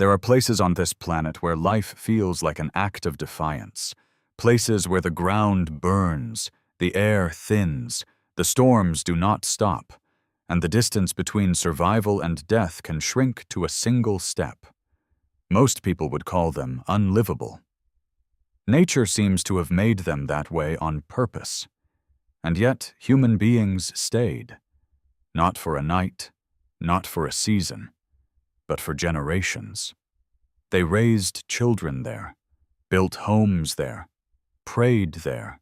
There are places on this planet where life feels like an act of defiance, places where the ground burns, the air thins, the storms do not stop, and the distance between survival and death can shrink to a single step. Most people would call them unlivable. Nature seems to have made them that way on purpose, and yet human beings stayed, not for a night, not for a season, but for generations. They raised children there, built homes there, prayed there,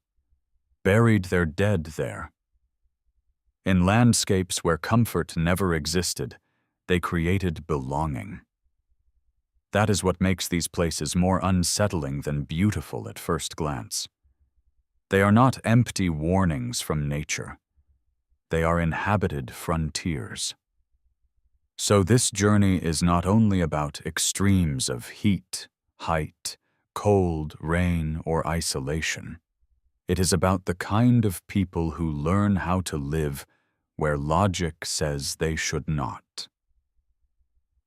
buried their dead there. In landscapes where comfort never existed, they created belonging. That is what makes these places more unsettling than beautiful at first glance. They are not empty warnings from nature. They are inhabited frontiers. So this journey is not only about extremes of heat, height, cold, rain, or isolation. It is about the kind of people who learn how to live where logic says they should not.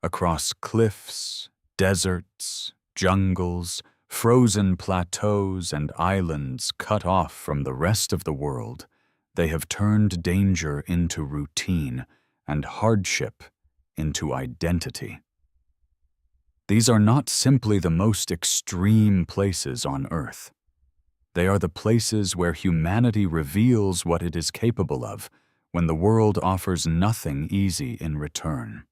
Across cliffs, deserts, jungles, frozen plateaus, and islands cut off from the rest of the world, they have turned danger into routine and hardship into identity. These are not simply the most extreme places on Earth. They are the places where humanity reveals what it is capable of when the world offers nothing easy in return.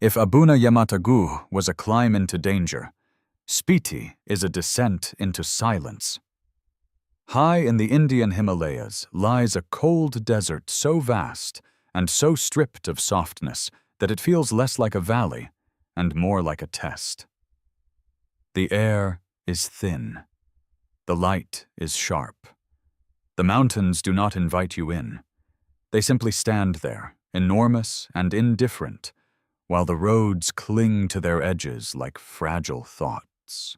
If Abuna Yamatagu was a climb into danger, Spiti is a descent into silence. High in the Indian Himalayas lies a cold desert so vast and so stripped of softness that it feels less like a valley and more like a test. The air is thin. The light is sharp. The mountains do not invite you in. They simply stand there, enormous and indifferent, while the roads cling to their edges like fragile thoughts.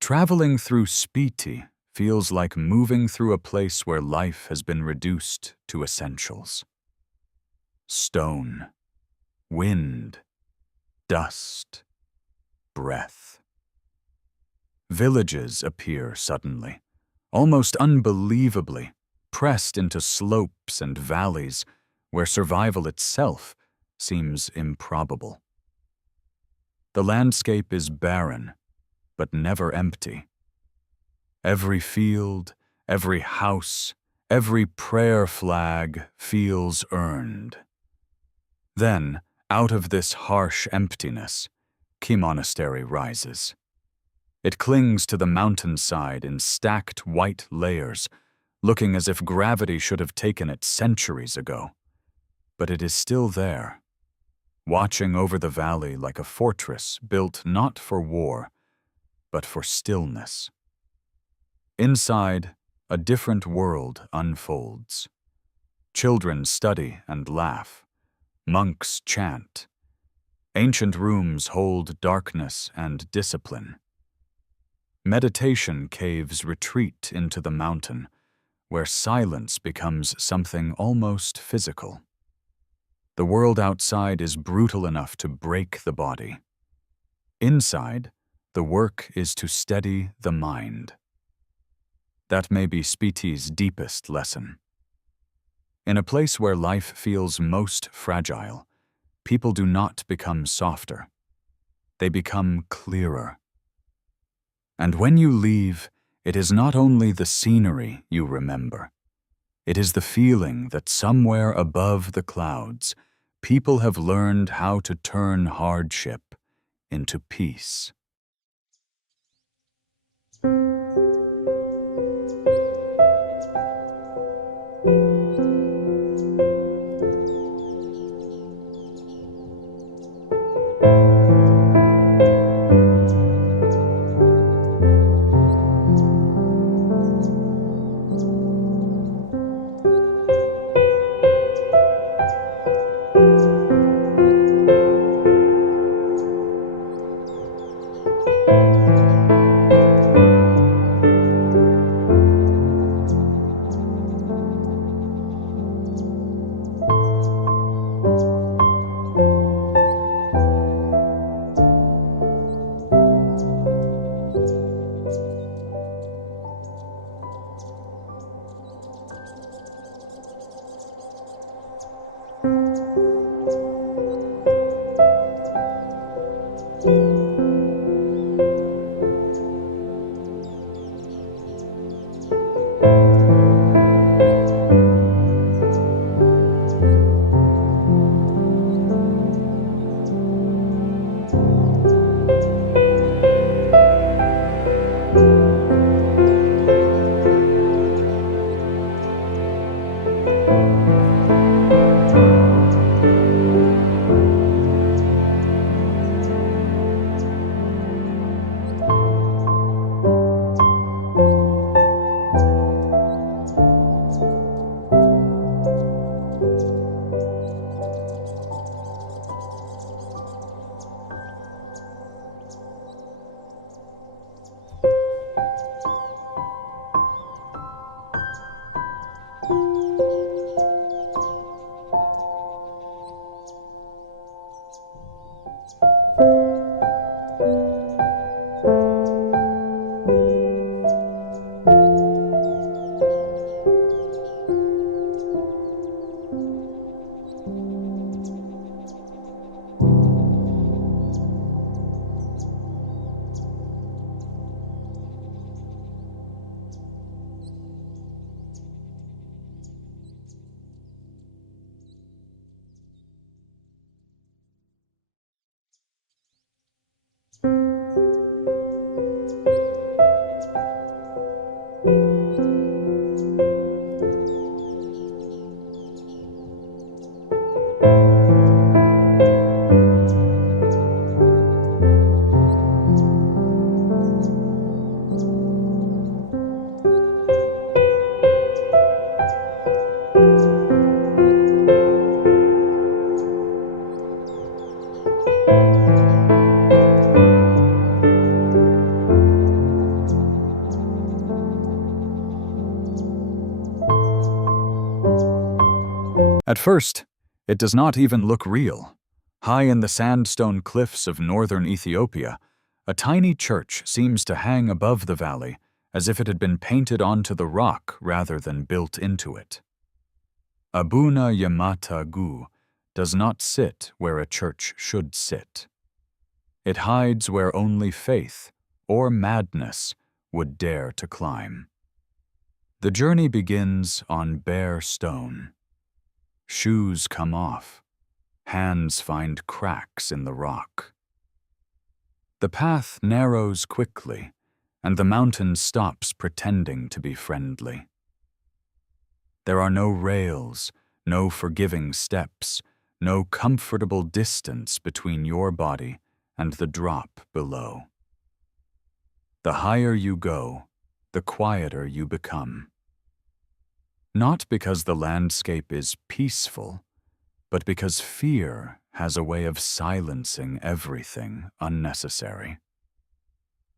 Traveling through Spiti feels like moving through a place where life has been reduced to essentials. Stone, wind, dust, breath. Villages appear suddenly, almost unbelievably, pressed into slopes and valleys where survival itself seems improbable. The landscape is barren, but never empty. Every field, every house, every prayer flag feels earned. Then, out of this harsh emptiness, Key Monastery rises. It clings to the mountainside in stacked white layers, looking as if gravity should have taken it centuries ago. But it is still there, watching over the valley like a fortress built not for war, but for stillness. Inside, a different world unfolds. Children study and laugh. Monks chant. Ancient rooms hold darkness and discipline. Meditation caves retreat into the mountain, where silence becomes something almost physical. The world outside is brutal enough to break the body. Inside, the work is to steady the mind. That may be Spiti's deepest lesson. In a place where life feels most fragile, people do not become softer. They become clearer. And when you leave, it is not only the scenery you remember. It is the feeling that somewhere above the clouds, people have learned how to turn hardship into peace. At first, it does not even look real. High in the sandstone cliffs of northern Ethiopia, a tiny church seems to hang above the valley as if it had been painted onto the rock rather than built into it. Abuna Yamata Gu does not sit where a church should sit. It hides where only faith or madness would dare to climb. The journey begins on bare stone. Shoes come off. Hands find cracks in the rock. The path narrows quickly, and the mountain stops pretending to be friendly. There are no rails, no forgiving steps, no comfortable distance between your body and the drop below. The higher you go, the quieter you become. Not because the landscape is peaceful, but because fear has a way of silencing everything unnecessary.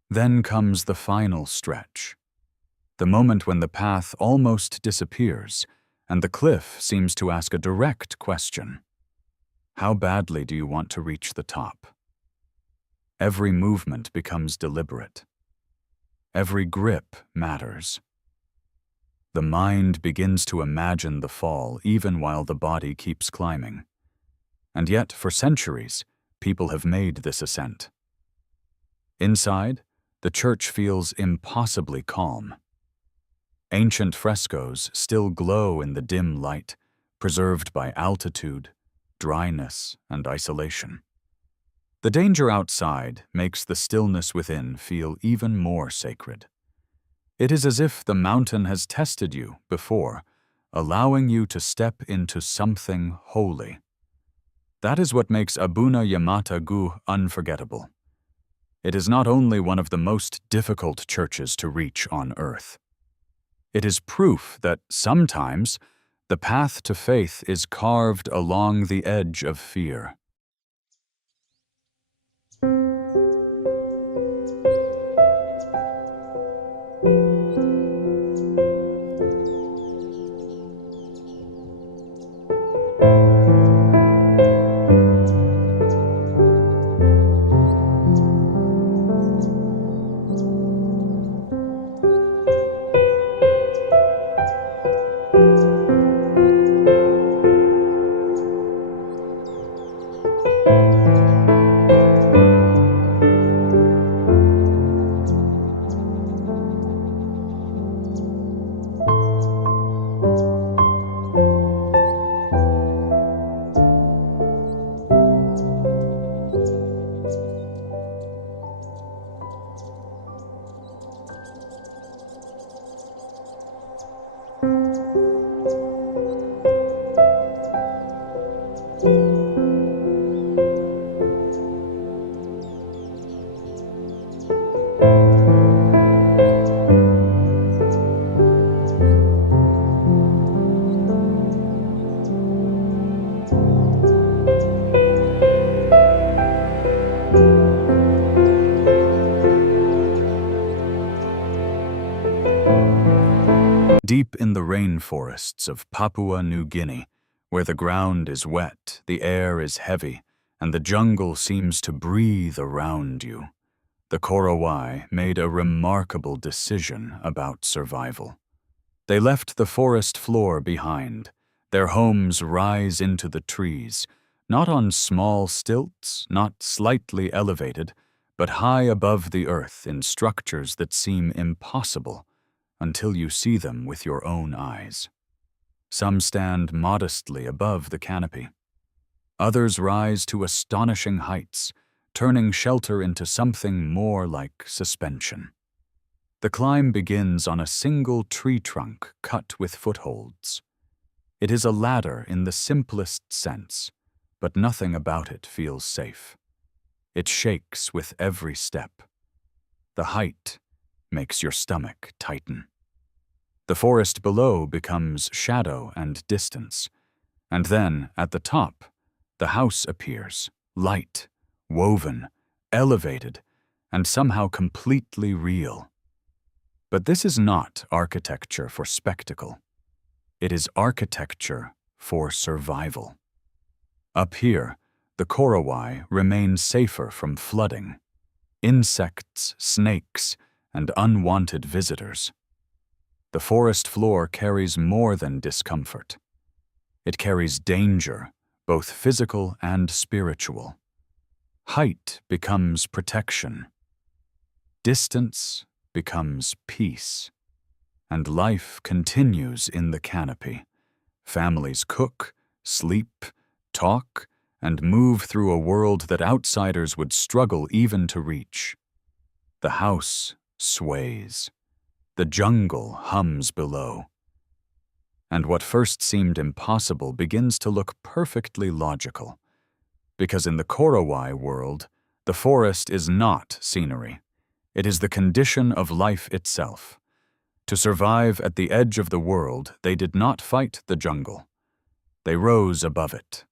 Then comes the final stretch, the moment when the path almost disappears and the cliff seems to ask a direct question. How badly do you want to reach the top? Every movement becomes deliberate. Every grip matters. The mind begins to imagine the fall even while the body keeps climbing. and yet for centuries, people have made this ascent. Inside, the church feels impossibly calm. Ancient frescoes still glow in the dim light, preserved by altitude, dryness, and isolation. The danger outside makes the stillness within feel even more sacred. It is as if the mountain has tested you before, allowing you to step into something holy. That is what makes Abuna Yamata-gu unforgettable. It is not only one of the most difficult churches to reach on earth. It is proof that sometimes the path to faith is carved along the edge of fear. Deep in the rainforests of Papua New Guinea, where the ground is wet, the air is heavy, and the jungle seems to breathe around you, the Korowai made a remarkable decision about survival. They left the forest floor behind. Their homes rise into the trees, not on small stilts, not slightly elevated, but high above the earth in structures that seem impossible until you see them with your own eyes. Some stand modestly above the canopy. Others rise to astonishing heights, turning shelter into something more like suspension. The climb begins on a single tree trunk cut with footholds. It is a ladder in the simplest sense, but nothing about it feels safe. It shakes with every step. The height makes your stomach tighten. The forest below becomes shadow and distance, and then, at the top, the house appears, light, woven, elevated, and somehow completely real. But this is not architecture for spectacle. It is architecture for survival. Up here, the Korowai remain safer from flooding, insects, snakes, and unwanted visitors. The forest floor carries more than discomfort. It carries danger, both physical and spiritual. Height becomes protection. Distance becomes peace. And life continues in the canopy. Families cook, sleep, talk, and move through a world that outsiders would struggle even to reach. The house sways. The jungle hums below. And what first seemed impossible begins to look perfectly logical. Because in the Korowai world, the forest is not scenery. It is the condition of life itself. To survive at the edge of the world, they did not fight the jungle. They rose above it.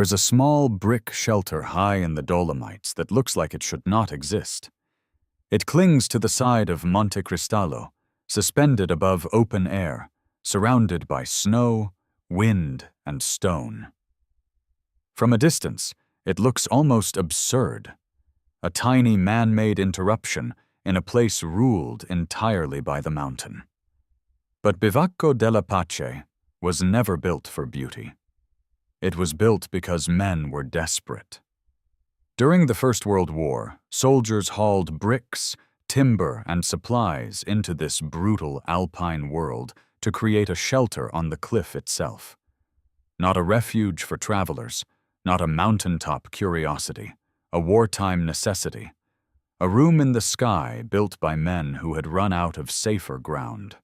There is a small brick shelter high in the Dolomites that looks like it should not exist. It clings to the side of Monte Cristallo, suspended above open air, surrounded by snow, wind, and stone. From a distance, it looks almost absurd, a tiny man-made interruption in a place ruled entirely by the mountain. But Bivacco della Pace was never built for beauty. It was built because men were desperate. During the First World War, soldiers hauled bricks, timber, and supplies into this brutal alpine world to create a shelter on the cliff itself. Not a refuge for travelers, not a mountaintop curiosity, a wartime necessity. A room in the sky built by men who had run out of safer ground.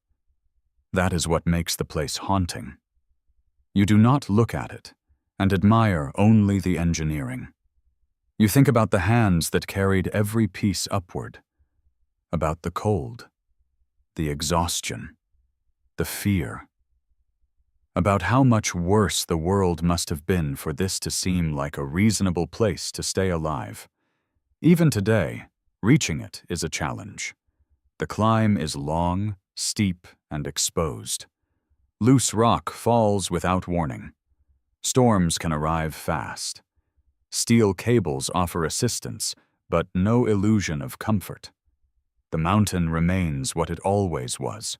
That is what makes the place haunting. You do not look at it and admire only the engineering. You think about the hands that carried every piece upward, about the cold, the exhaustion, the fear, about how much worse the world must have been for this to seem like a reasonable place to stay alive. Even today, reaching it is a challenge. The climb is long, steep, and exposed. Loose rock falls without warning. Storms can arrive fast. Steel cables offer assistance, but no illusion of comfort. The mountain remains what it always was,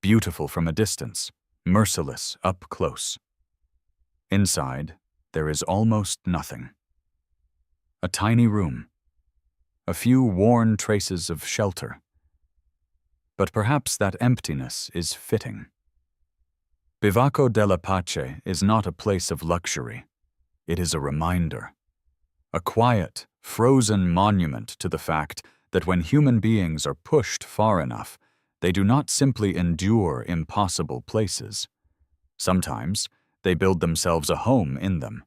beautiful from a distance, merciless up close. Inside, there is almost nothing. A tiny room, a few worn traces of shelter. But perhaps that emptiness is fitting. Bivacco della Pace is not a place of luxury. It is a reminder. A quiet, frozen monument to the fact that when human beings are pushed far enough, they do not simply endure impossible places. Sometimes, they build themselves a home in them.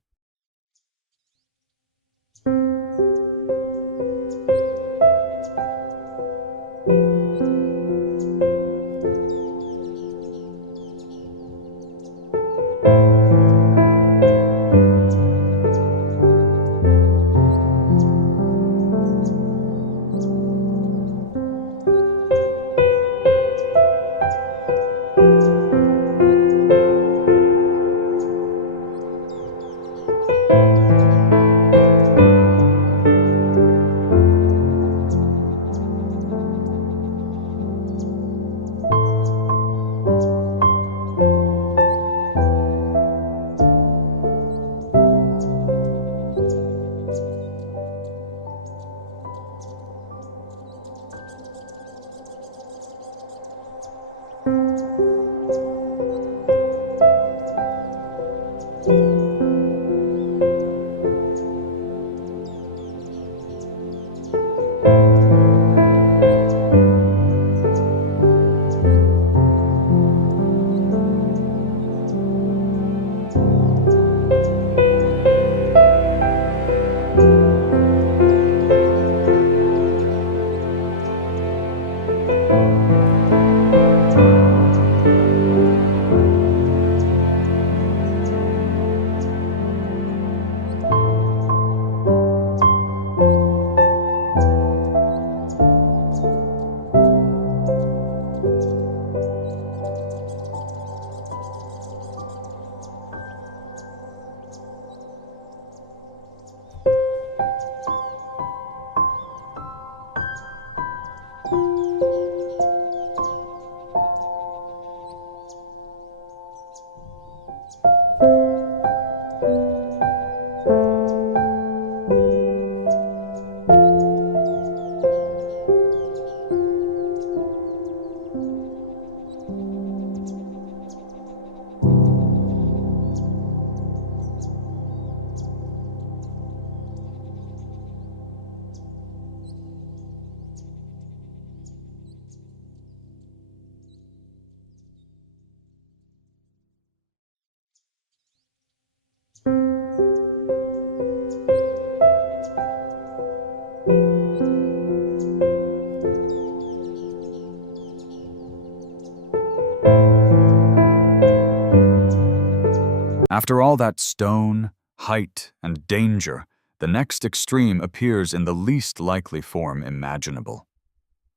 After all that stone, height, and danger, the next extreme appears in the least likely form imaginable.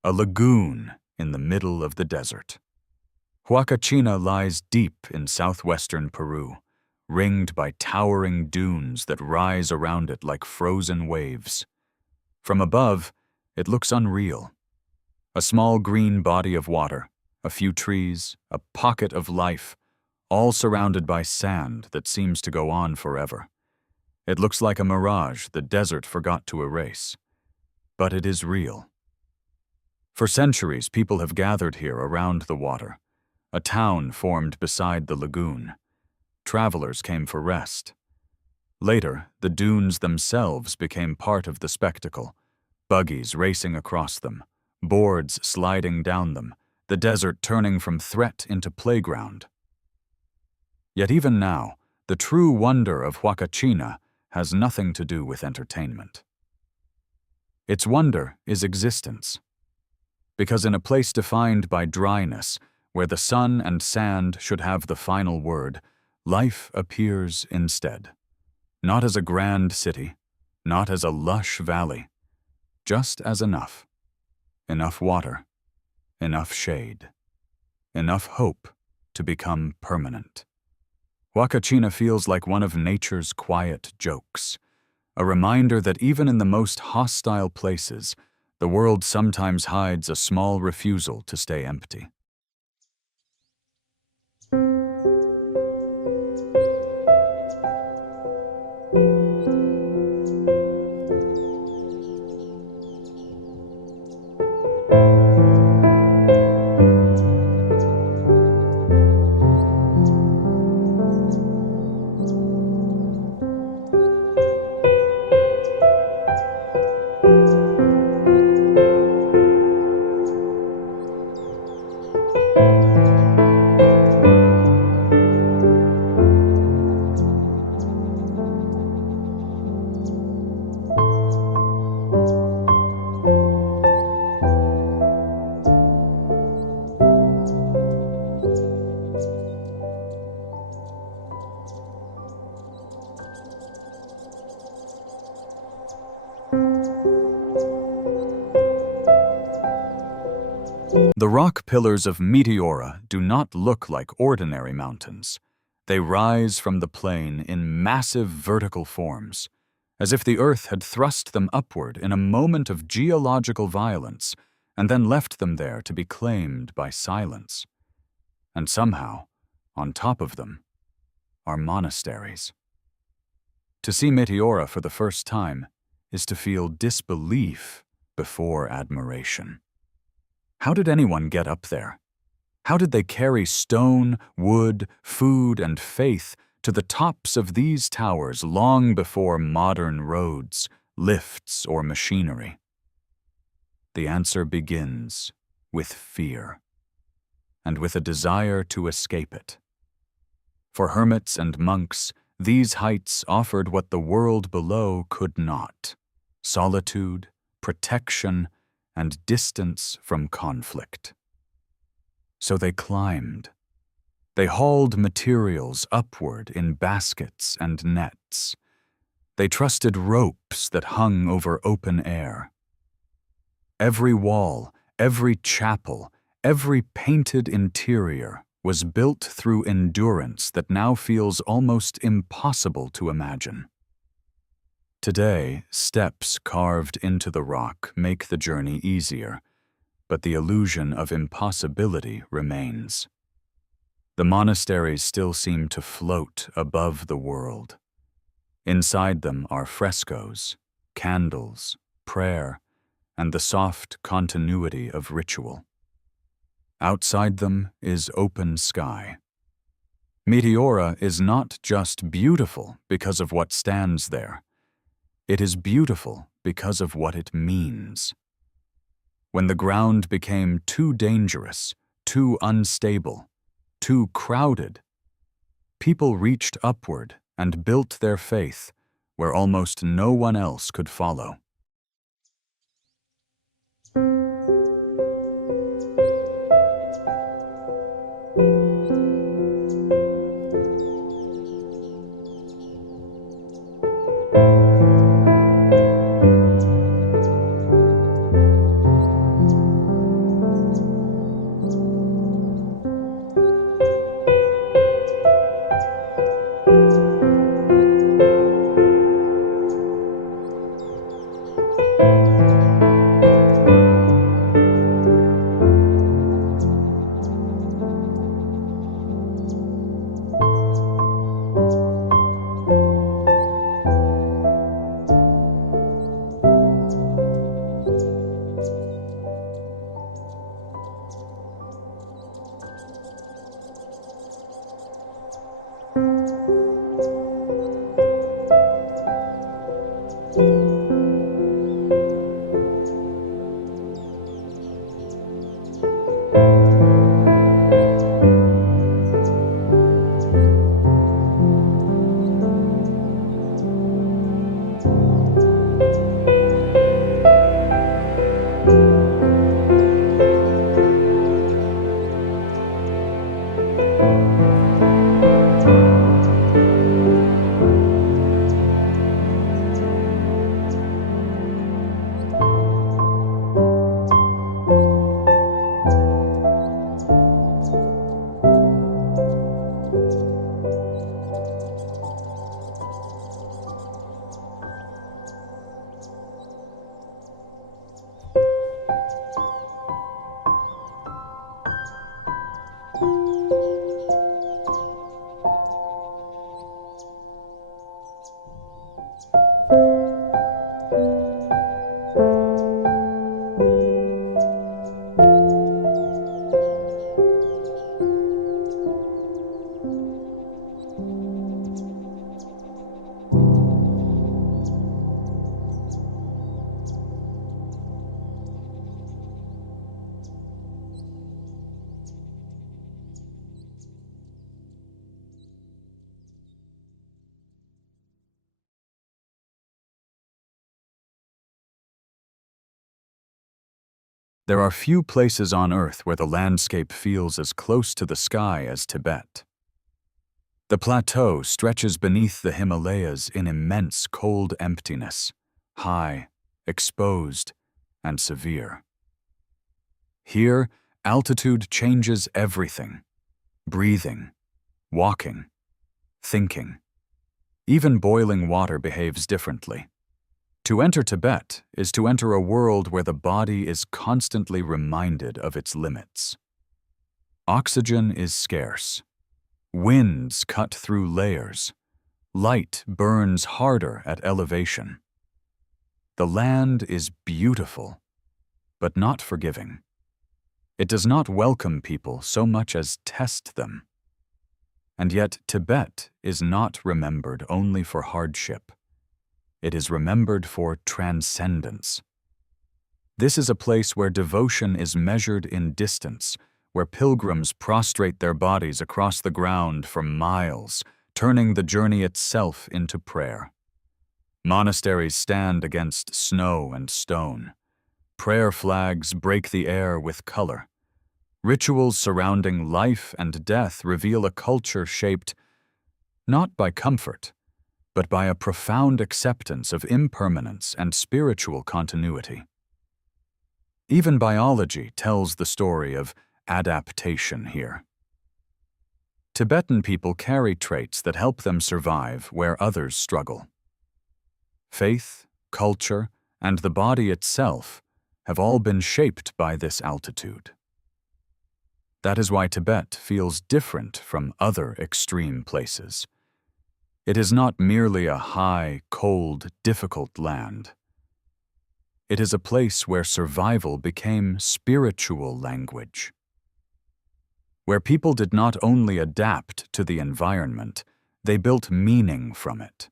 A lagoon in the middle of the desert. Huacachina lies deep in southwestern Peru, ringed by towering dunes that rise around it like frozen waves. From above, it looks unreal. A small green body of water, a few trees, a pocket of life, all surrounded by sand that seems to go on forever. It looks like a mirage the desert forgot to erase. But it is real. For centuries, people have gathered here around the water. A town formed beside the lagoon. Travelers came for rest. Later, the dunes themselves became part of the spectacle. Buggies racing across them, boards sliding down them, the desert turning from threat into playground. Yet even now, the true wonder of Huacachina has nothing to do with entertainment. Its wonder is existence. Because in a place defined by dryness, where the sun and sand should have the final word, life appears instead. Not as a grand city, not as a lush valley, just as enough. Enough water, enough shade, enough hope to become permanent. Huacachina feels like one of nature's quiet jokes, a reminder that even in the most hostile places, the world sometimes hides a small refusal to stay empty. The rock pillars of Meteora do not look like ordinary mountains. They rise from the plain in massive vertical forms, as if the earth had thrust them upward in a moment of geological violence and then left them there to be claimed by silence. And somehow, on top of them, are monasteries. To see Meteora for the first time is to feel disbelief before admiration. How did anyone get up there? How did they carry stone, wood, food, and faith to the tops of these towers long before modern roads, lifts, or machinery? The answer begins with fear, and with a desire to escape it. For hermits and monks, these heights offered what the world below could not: solitude, protection, and distance from conflict. So they climbed. They hauled materials upward in baskets and nets. They trusted ropes that hung over open air. Every wall, every chapel, every painted interior was built through endurance that now feels almost impossible to imagine. Today, steps carved into the rock make the journey easier, but the illusion of impossibility remains. The monasteries still seem to float above the world. Inside them are frescoes, candles, prayer, and the soft continuity of ritual. Outside them is open sky. Meteora is not just beautiful because of what stands there. It is beautiful because of what it means. When the ground became too dangerous, too unstable, too crowded, people reached upward and built their faith where almost no one else could follow. There are few places on Earth where the landscape feels as close to the sky as Tibet. The plateau stretches beneath the Himalayas in immense cold emptiness, high, exposed, and severe. Here, altitude changes everything: breathing, walking, thinking. Even boiling water behaves differently. To enter Tibet is to enter a world where the body is constantly reminded of its limits. Oxygen is scarce. Winds cut through layers. Light burns harder at elevation. The land is beautiful, but not forgiving. It does not welcome people so much as test them. And yet Tibet is not remembered only for hardship. It is remembered for transcendence. This is a place where devotion is measured in distance, where pilgrims prostrate their bodies across the ground for miles, turning the journey itself into prayer. Monasteries stand against snow and stone. Prayer flags break the air with color. Rituals surrounding life and death reveal a culture shaped not by comfort, but by a profound acceptance of impermanence and spiritual continuity. Even biology tells the story of adaptation here. Tibetan people carry traits that help them survive where others struggle. Faith, culture, and the body itself have all been shaped by this altitude. That is why Tibet feels different from other extreme places. It is not merely a high, cold, difficult land. It is a place where survival became spiritual language, where people did not only adapt to the environment, they built meaning from it.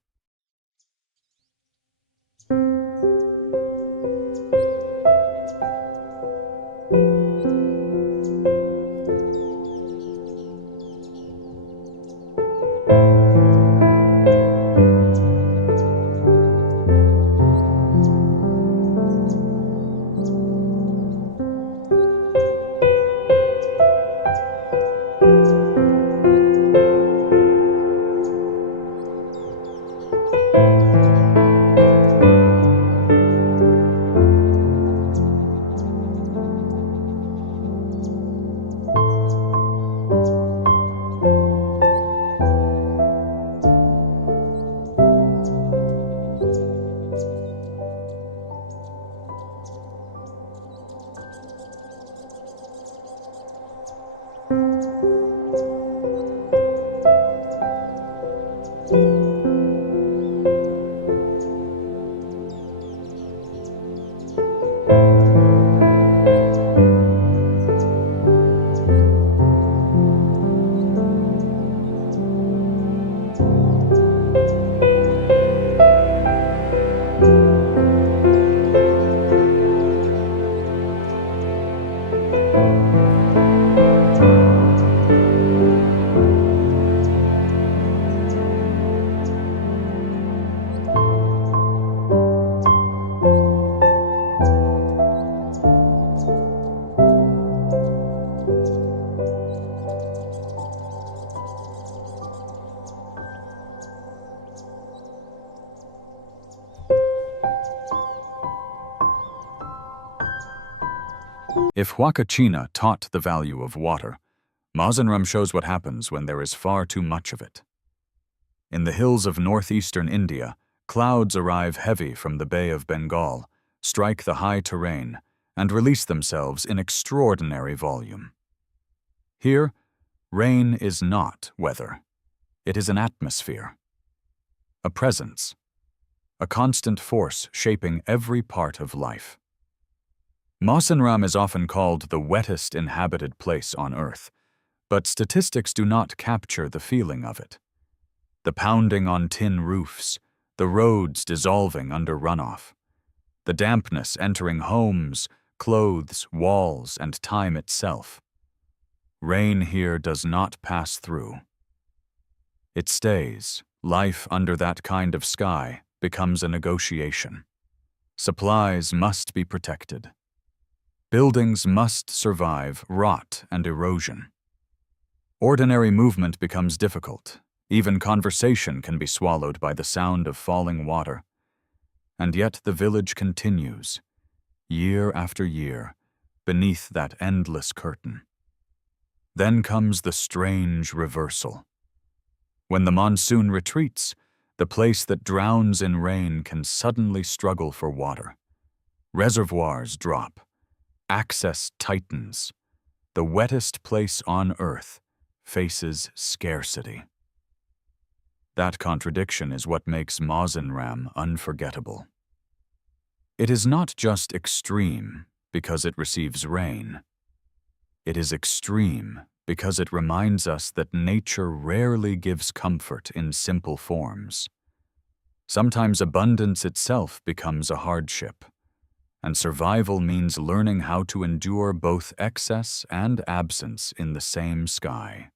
If Huacachina taught the value of water, Mazenram shows what happens when there is far too much of it. In the hills of northeastern India, clouds arrive heavy from the Bay of Bengal, strike the high terrain, and release themselves in extraordinary volume. Here, rain is not weather. It is an atmosphere, a presence, a constant force shaping every part of life. Mazenram is often called the wettest inhabited place on Earth, but statistics do not capture the feeling of it. The pounding on tin roofs, the roads dissolving under runoff, the dampness entering homes, clothes, walls, and time itself. Rain here does not pass through. It stays. Life under that kind of sky becomes a negotiation. Supplies must be protected. Buildings must survive rot and erosion. Ordinary movement becomes difficult. Even conversation can be swallowed by the sound of falling water. And yet the village continues, year after year, beneath that endless curtain. Then comes the strange reversal. When the monsoon retreats, the place that drowns in rain can suddenly struggle for water. Reservoirs drop. Access tightens. The wettest place on earth faces scarcity. That contradiction is what makes Mausernram unforgettable. It is not just extreme because it receives rain. It is extreme because it reminds us that nature rarely gives comfort in simple forms. Sometimes abundance itself becomes a hardship, and survival means learning how to endure both excess and absence in the same sky.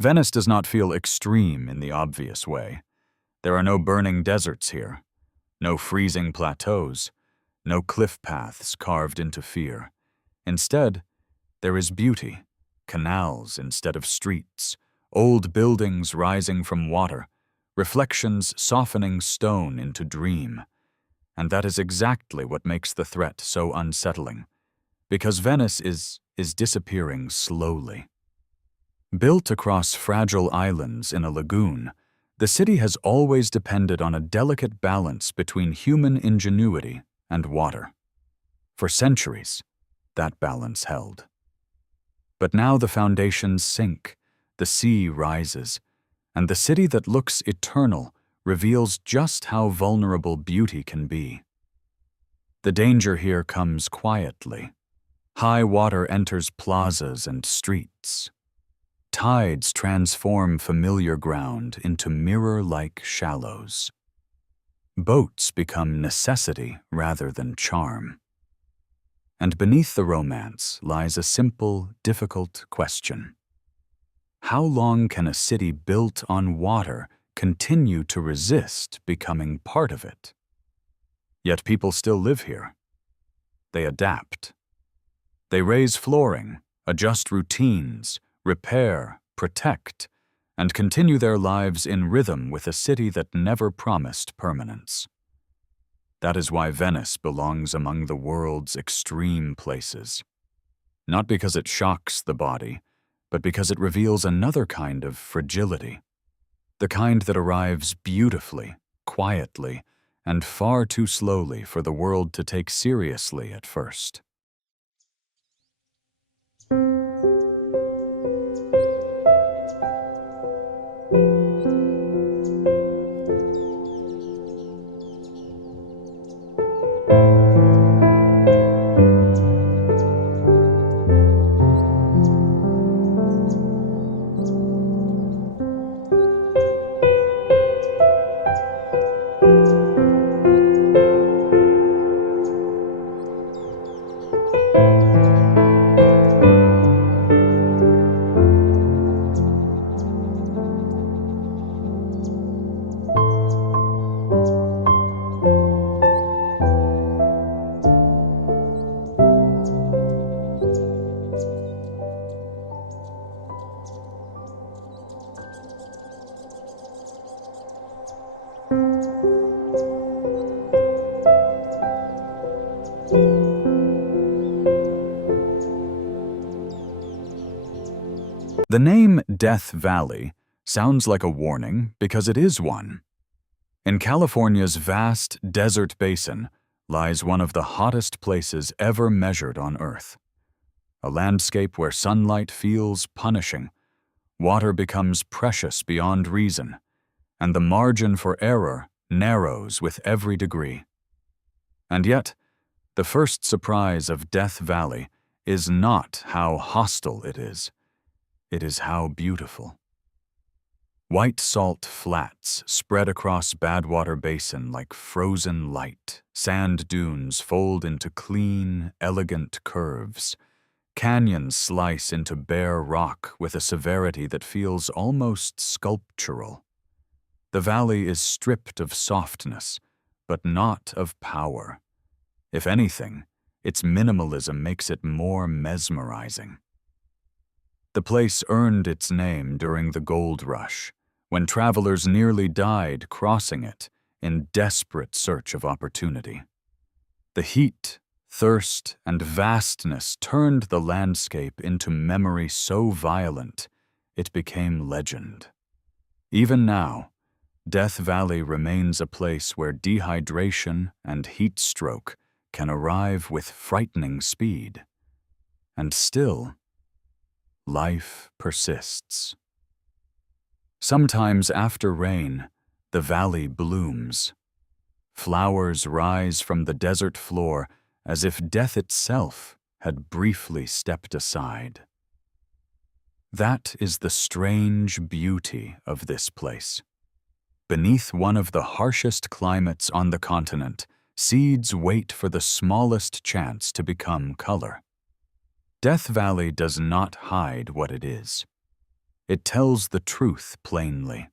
Venice does not feel extreme in the obvious way. There are no burning deserts here, no freezing plateaus, no cliff paths carved into fear. Instead, there is beauty, canals instead of streets, old buildings rising from water, reflections softening stone into dream. And that is exactly what makes the threat so unsettling, because Venice is disappearing slowly. Built across fragile islands in a lagoon, the city has always depended on a delicate balance between human ingenuity and water. For centuries, that balance held. But now the foundations sink, the sea rises, and the city that looks eternal reveals just how vulnerable beauty can be. The danger here comes quietly. High water enters plazas and streets. Tides transform familiar ground into mirror-like shallows. Boats become necessity rather than charm. And beneath the romance lies a simple, difficult question. How long can a city built on water continue to resist becoming part of it. Yet people still live here. They adapt. They raise flooring, adjust routines, repair, protect, and continue their lives in rhythm with a city that never promised permanence. That is why Venice belongs among the world's extreme places. Not because it shocks the body, but because it reveals another kind of fragility. The kind that arrives beautifully, quietly, and far too slowly for the world to take seriously at first. The name Death Valley sounds like a warning because it is one. In California's vast desert basin lies one of the hottest places ever measured on Earth. A landscape where sunlight feels punishing, water becomes precious beyond reason, and the margin for error narrows with every degree. And yet, the first surprise of Death Valley is not how hostile it is. It is how beautiful. White salt flats spread across Badwater Basin like frozen light. Sand dunes fold into clean, elegant curves. Canyons slice into bare rock with a severity that feels almost sculptural. The valley is stripped of softness, but not of power. If anything, its minimalism makes it more mesmerizing. The place earned its name during the gold rush, when travelers nearly died crossing it in desperate search of opportunity. The heat, thirst, and vastness turned the landscape into memory so violent it became legend. Even now, Death Valley remains a place where dehydration and heat stroke can arrive with frightening speed. And still, life persists. Sometimes after rain, the valley blooms. Flowers rise from the desert floor as if death itself had briefly stepped aside. That is the strange beauty of this place. Beneath one of the harshest climates on the continent, seeds wait for the smallest chance to become color. Death Valley does not hide what it is. It tells the truth plainly.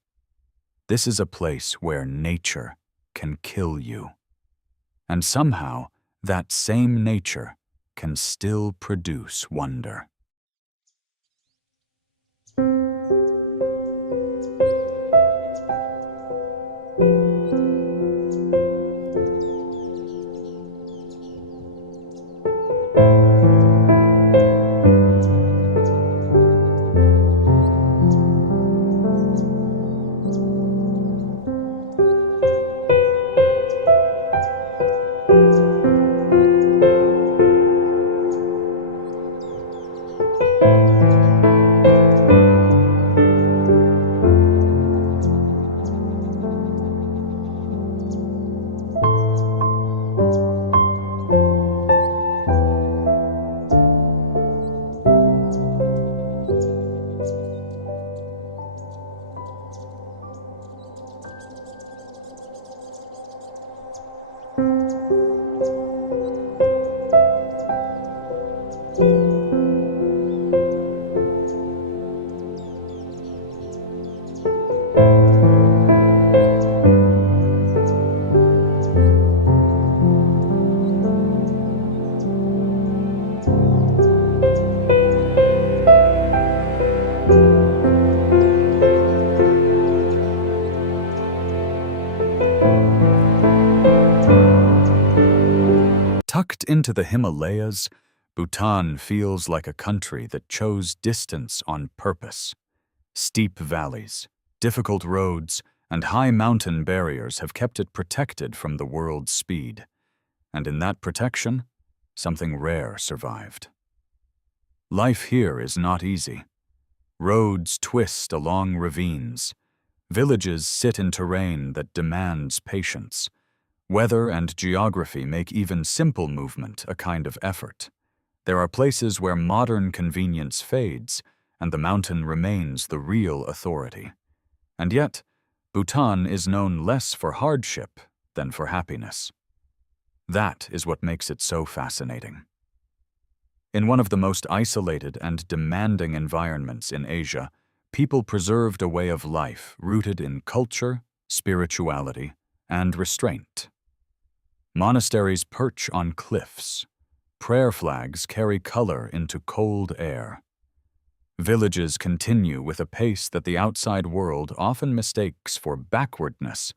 This is a place where nature can kill you. And somehow, that same nature can still produce wonder. Akin to the Himalayas, Bhutan feels like a country that chose distance on purpose. Steep valleys, difficult roads, and high mountain barriers have kept it protected from the world's speed. And in that protection, something rare survived. Life here is not easy. Roads twist along ravines. Villages sit in terrain that demands patience. Weather and geography make even simple movement a kind of effort. There are places where modern convenience fades, and the mountain remains the real authority. And yet, Bhutan is known less for hardship than for happiness. That is what makes it so fascinating. In one of the most isolated and demanding environments in Asia, people preserved a way of life rooted in culture, spirituality, and restraint. Monasteries perch on cliffs. Prayer flags carry color into cold air. Villages continue with a pace that the outside world often mistakes for backwardness,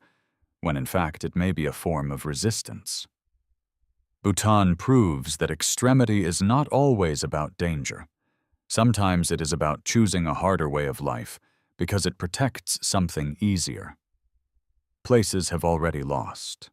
when in fact it may be a form of resistance. Bhutan proves that extremity is not always about danger. Sometimes it is about choosing a harder way of life because it protects something easier. Places have already lost.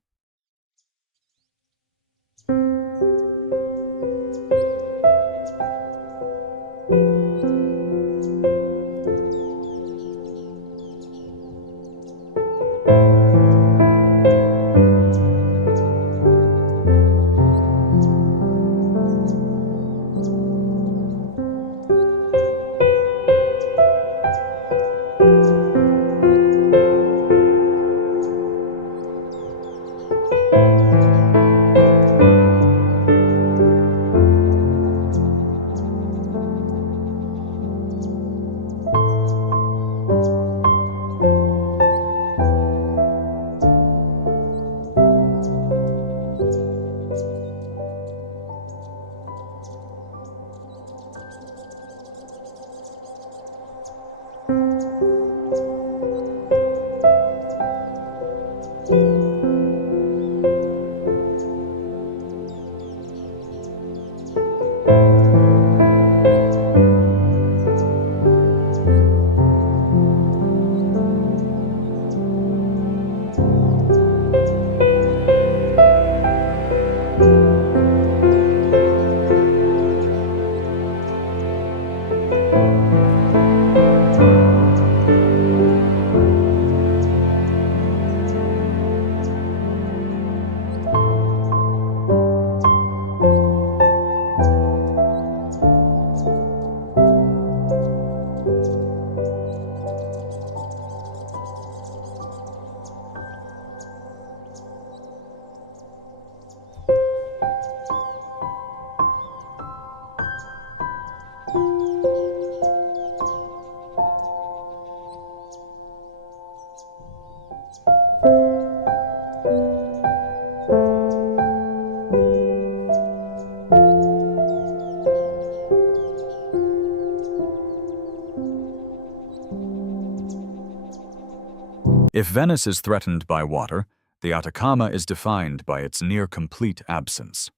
If Venice is threatened by water, the Atacama is defined by its near-complete absence.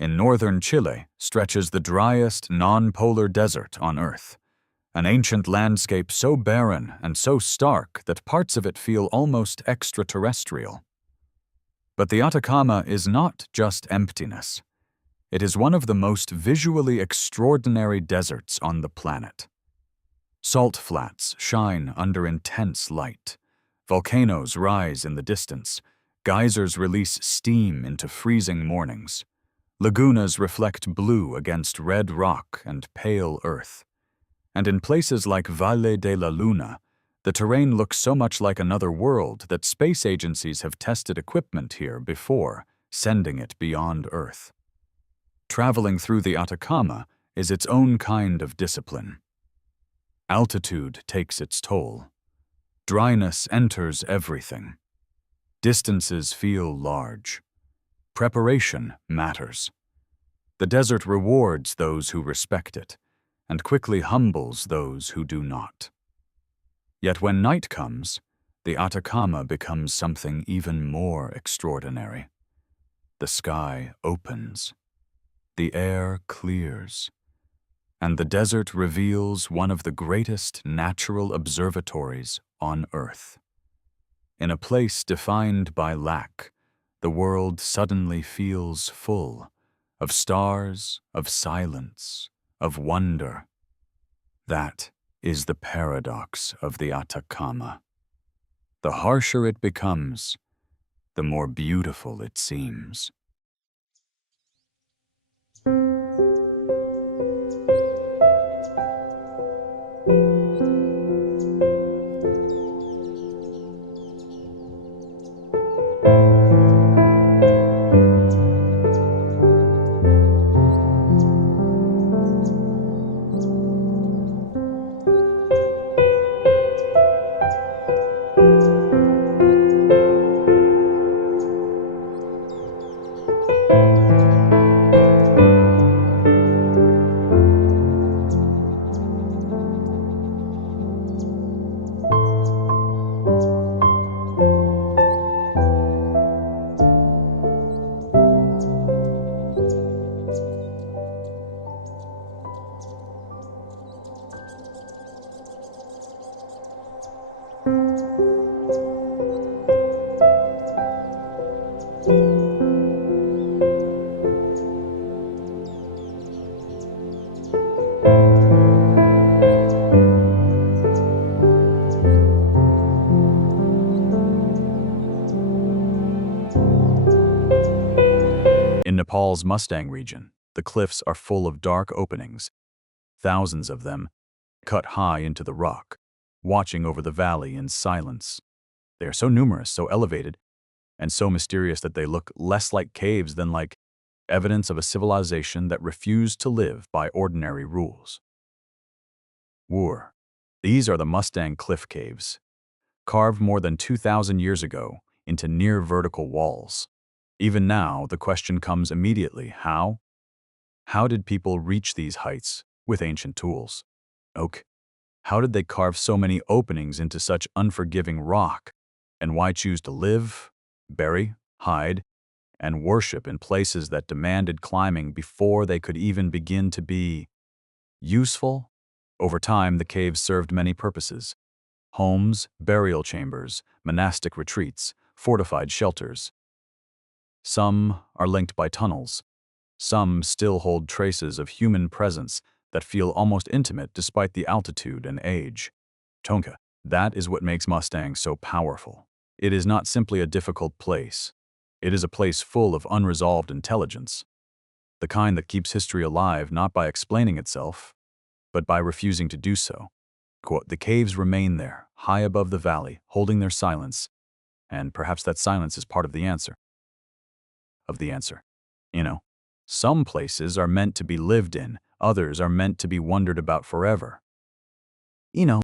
In northern Chile stretches the driest non-polar desert on Earth, an ancient landscape so barren and so stark that parts of it feel almost extraterrestrial. But the Atacama is not just emptiness. It is one of the most visually extraordinary deserts on the planet. Salt flats shine under intense light. Volcanoes rise in the distance. Geysers release steam into freezing mornings. Lagunas reflect blue against red rock and pale earth. And in places like Valle de la Luna, the terrain looks so much like another world that space agencies have tested equipment here before, sending it beyond Earth. Traveling through the Atacama is its own kind of discipline. Altitude takes its toll. Dryness enters everything. Distances feel large. Preparation matters. The desert rewards those who respect it, and quickly humbles those who do not. Yet when night comes, the Atacama becomes something even more extraordinary. The sky opens. the air clears, and the desert reveals one of the greatest natural observatories on Earth. In a place defined by lack, the world suddenly feels full of stars, of silence, of wonder. That is the paradox of the Atacama. The harsher it becomes, the more beautiful it seems. In Nepal's Mustang region, the cliffs are full of dark openings, thousands of them cut high into the rock, watching over the valley in silence. They are so numerous, so elevated, and so mysterious that they look less like caves than like evidence of a civilization that refused to live by ordinary rules. Woor. These are the Mustang Cliff Caves, carved more than 2,000 years ago into near-vertical walls. Even now, the question comes immediately, how? How did people reach these heights with ancient tools? Oak. How did they carve so many openings into such unforgiving rock? And why choose to live, bury, hide, and worship in places that demanded climbing before they could even begin to be useful? Over time, the caves served many purposes: homes, burial chambers, monastic retreats, fortified shelters. Some are linked by tunnels. Some still hold traces of human presence that feel almost intimate despite the altitude and age. Tonka. That is what makes Mustang so powerful. It is not simply a difficult place. It is a place full of unresolved intelligence, the kind that keeps history alive not by explaining itself, but by refusing to do so. Quote, the caves remain there, high above the valley, holding their silence, and perhaps that silence is part of the answer. Some places are meant to be lived in, others are meant to be wondered about forever. You know,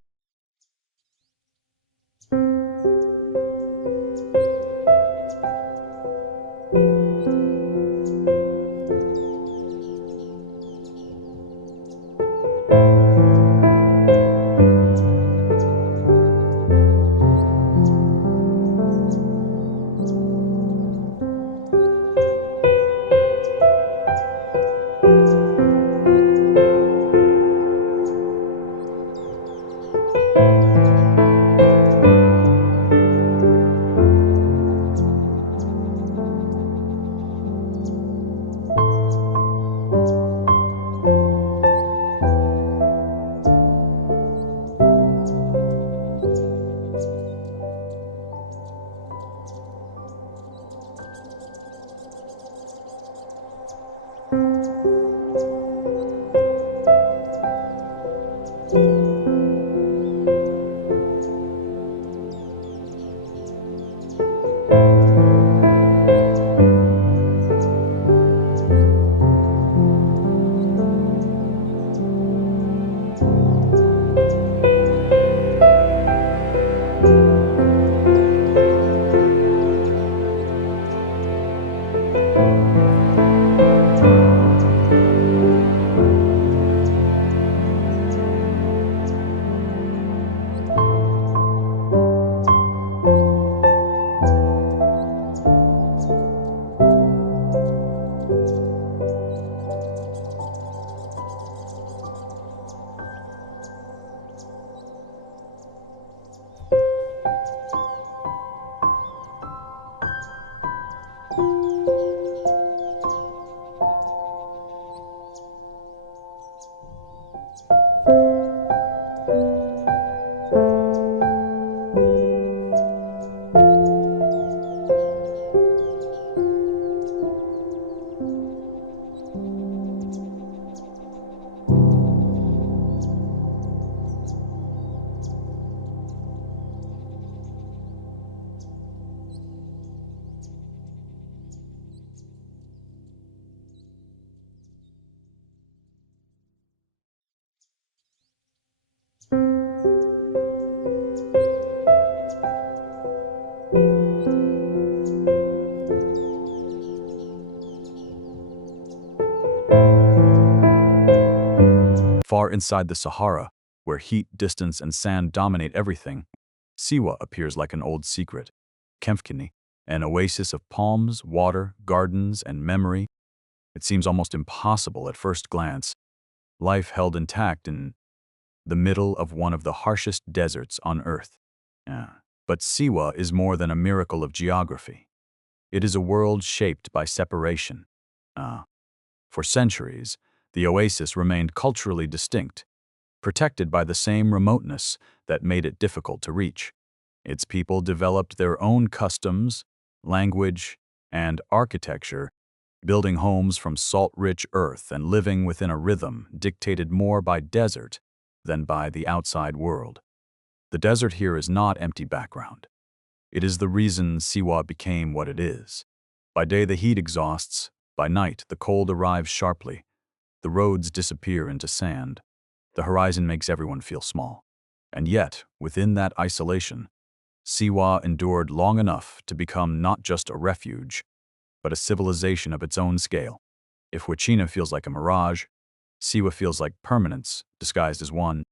Far inside the Sahara, where heat, distance, and sand dominate everything, Siwa appears like an old secret. Kemfkini, an oasis of palms, water, gardens, and memory. It seems almost impossible at first glance. Life held intact in the middle of one of the harshest deserts on Earth. Yeah. But Siwa is more than a miracle of geography. It is a world shaped by separation. For centuries, the oasis remained culturally distinct, protected by the same remoteness that made it difficult to reach. Its people developed their own customs, language, and architecture, building homes from salt-rich earth and living within a rhythm dictated more by desert than by the outside world. The desert here is not empty background. It is the reason Siwa became what it is. By day the heat exhausts, by night the cold arrives sharply. The roads disappear into sand. The horizon makes everyone feel small. And yet, within that isolation, Siwa endured long enough to become not just a refuge, but a civilization of its own scale. If Huachina feels like a mirage, Siwa feels like permanence disguised as one.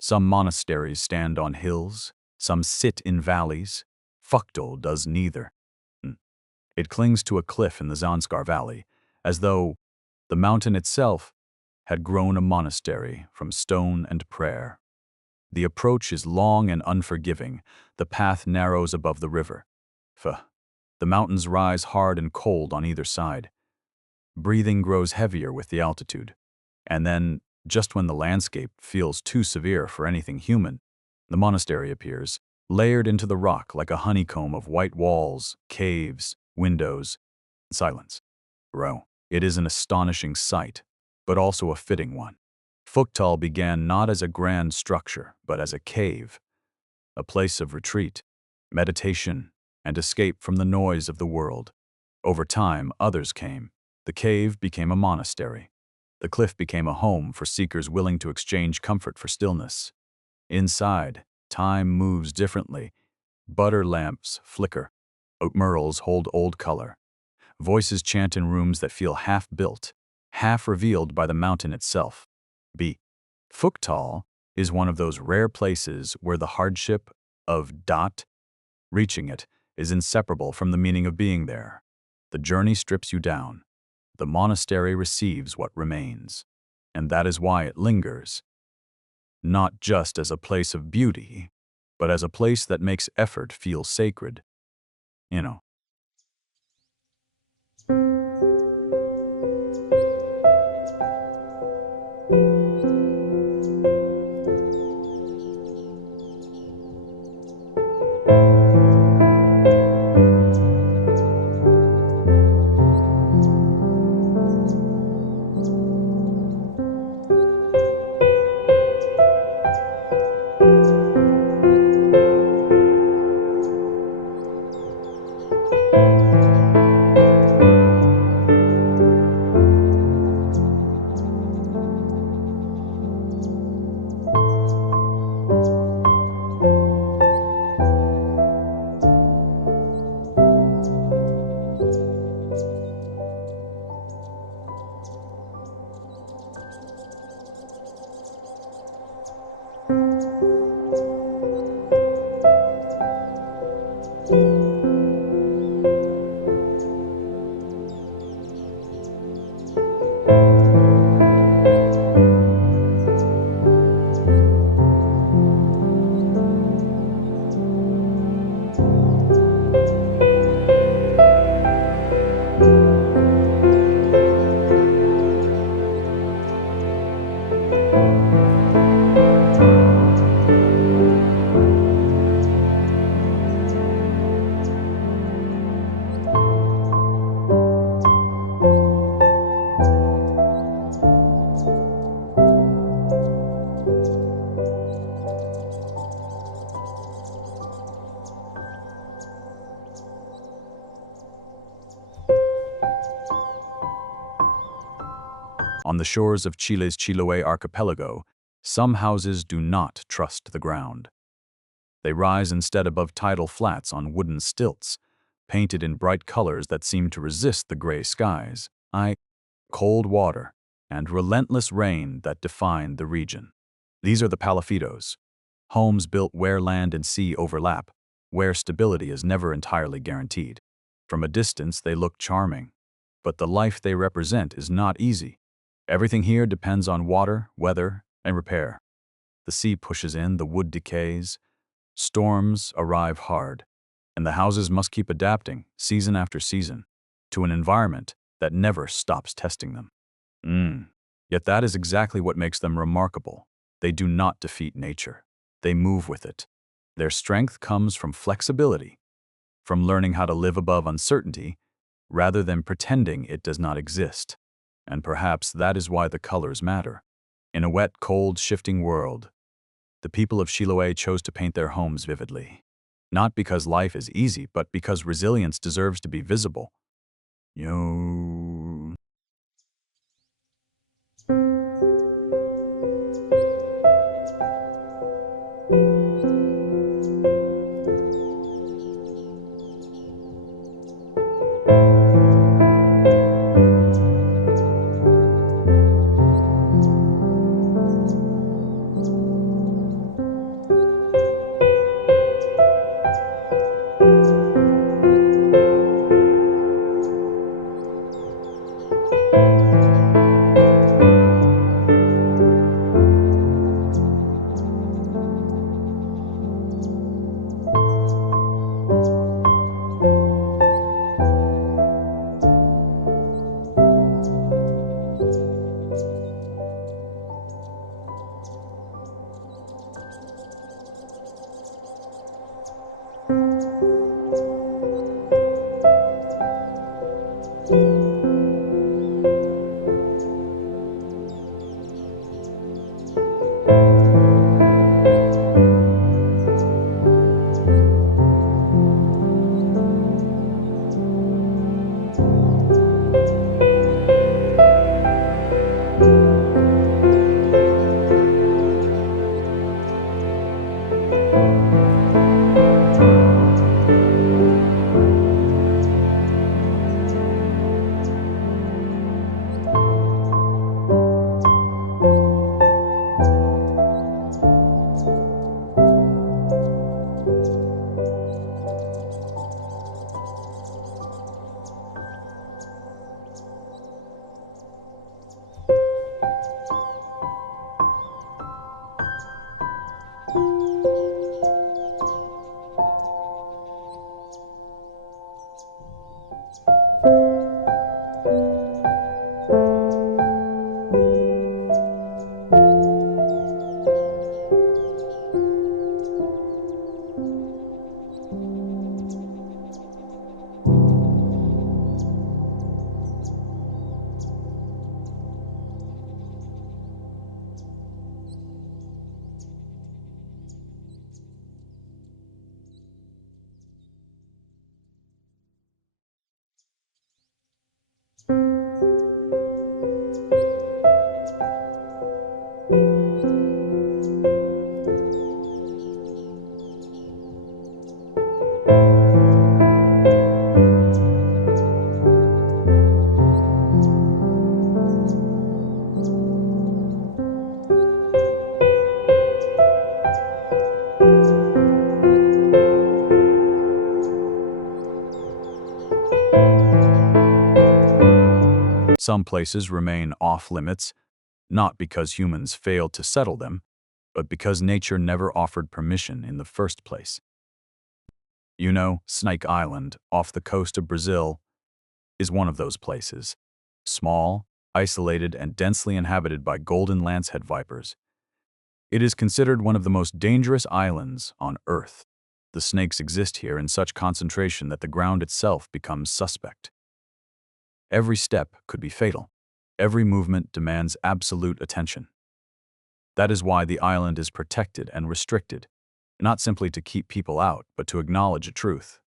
Some monasteries stand on hills, some sit in valleys. Fuktol does neither. It clings to a cliff in the Zanskar Valley, as though the mountain itself had grown a monastery from stone and prayer. The approach is long and unforgiving. The path narrows above the river. The mountains rise hard and cold on either side. Breathing grows heavier with the altitude. And then, just when the landscape feels too severe for anything human, the monastery appears, layered into the rock like a honeycomb of white walls, caves, windows, and silence. It is an astonishing sight, but also a fitting one. Fuktol began not as a grand structure, but as a cave, a place of retreat, meditation, and escape from the noise of the world. Over time, others came. The cave became a monastery. The cliff became a home for seekers willing to exchange comfort for stillness. Inside, time moves differently. Butter lamps flicker. Oak murals hold old color. Voices chant in rooms that feel half-built, half-revealed by the mountain itself. Fuktol is one of those rare places where the hardship of reaching it, is inseparable from the meaning of being there. The journey strips you down. The monastery receives what remains. And that is why it lingers. Not just as a place of beauty, but as a place that makes effort feel sacred. You know. On the shores of Chile's Chiloé archipelago, some houses do not trust the ground. They rise instead above tidal flats on wooden stilts, painted in bright colors that seem to resist the gray skies, cold water, and relentless rain that define the region. These are the palafitos, homes built where land and sea overlap, where stability is never entirely guaranteed. From a distance, they look charming, but the life they represent is not easy. Everything here depends on water, weather, and repair. The sea pushes in, the wood decays, storms arrive hard, and the houses must keep adapting, season after season, to an environment that never stops testing them. Yet that is exactly what makes them remarkable. They do not defeat nature. They move with it. Their strength comes from flexibility, from learning how to live above uncertainty, rather than pretending it does not exist. And perhaps that is why the colors matter. In a wet, cold, shifting world, the people of Chiloé chose to paint their homes vividly. Not because life is easy, but because resilience deserves to be visible. Yo. Some places remain off-limits, not because humans failed to settle them, but because nature never offered permission in the first place. Snake Island, off the coast of Brazil, is one of those places. Small, isolated, and densely inhabited by golden lancehead vipers. It is considered one of the most dangerous islands on Earth. The snakes exist here in such concentration that the ground itself becomes suspect. Every step could be fatal. Every movement demands absolute attention. That is why the island is protected and restricted, not simply to keep people out, but to acknowledge a truth.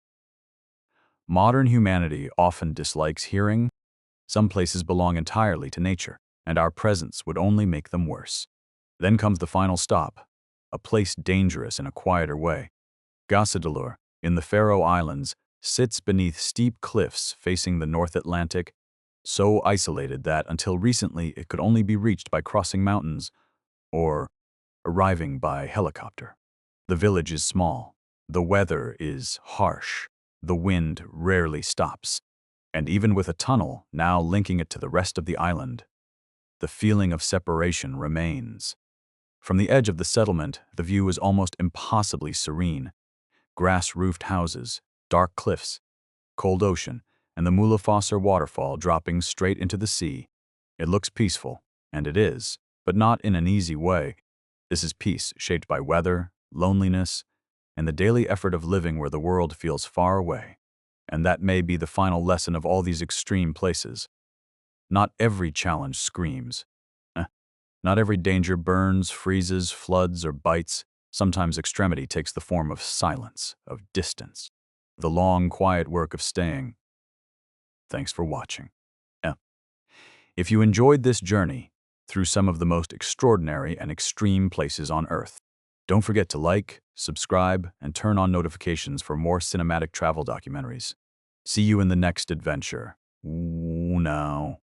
Modern humanity often dislikes hearing. Some places belong entirely to nature, and our presence would only make them worse. Then comes the final stop, a place dangerous in a quieter way. Gasadalur, in the Faroe Islands, sits beneath steep cliffs facing the North Atlantic, so isolated that until recently it could only be reached by crossing mountains or arriving by helicopter. The village is small, the weather is harsh, the wind rarely stops, and even with a tunnel now linking it to the rest of the island, the feeling of separation remains. From the edge of the settlement, the view is almost impossibly serene. Grass-roofed houses, dark cliffs, cold ocean, and the Mulafosser waterfall dropping straight into the sea. It looks peaceful, and it is, but not in an easy way. This is peace shaped by weather, loneliness, and the daily effort of living where the world feels far away. And that may be the final lesson of all these extreme places. Not every challenge screams. Not every danger burns, freezes, floods, or bites. Sometimes extremity takes the form of silence, of distance, the long, quiet work of staying. Thanks for watching. If you enjoyed this journey through some of the most extraordinary and extreme places on Earth, don't forget to like, subscribe, and turn on notifications for more cinematic travel documentaries. See you in the next adventure. Ooh, no.